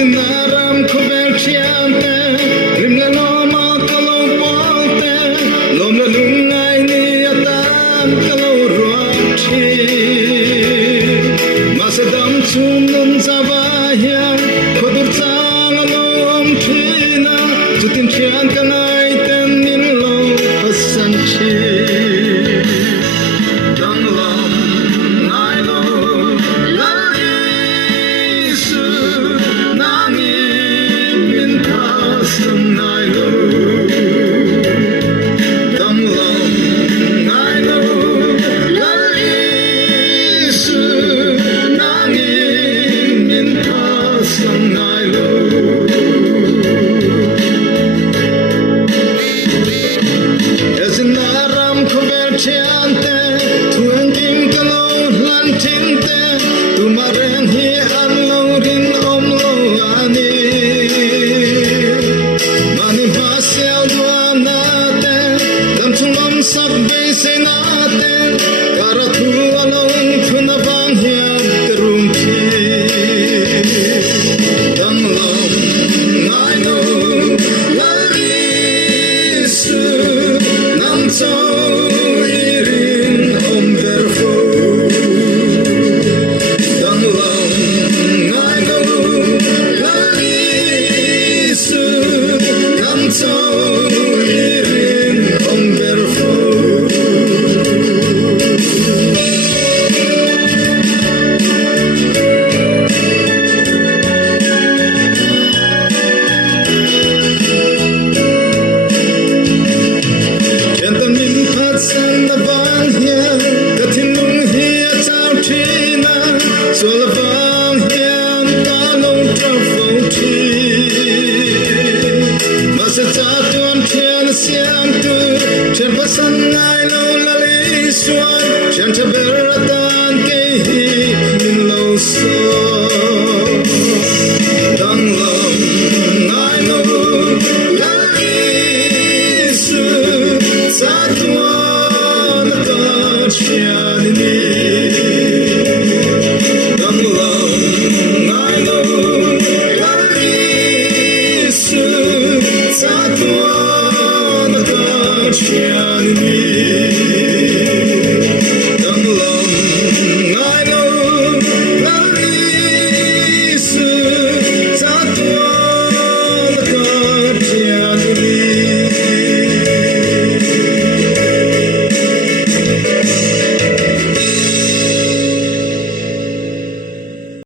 Naram khubel chiante, rim la loma kalo polte, lom la lungai ni atan kalo ruachi. Masedam chunun zavahya, khodur chang alom thina, tutin chian kanai ten nin lo pasan chi. Dang lom nai lo lagi su.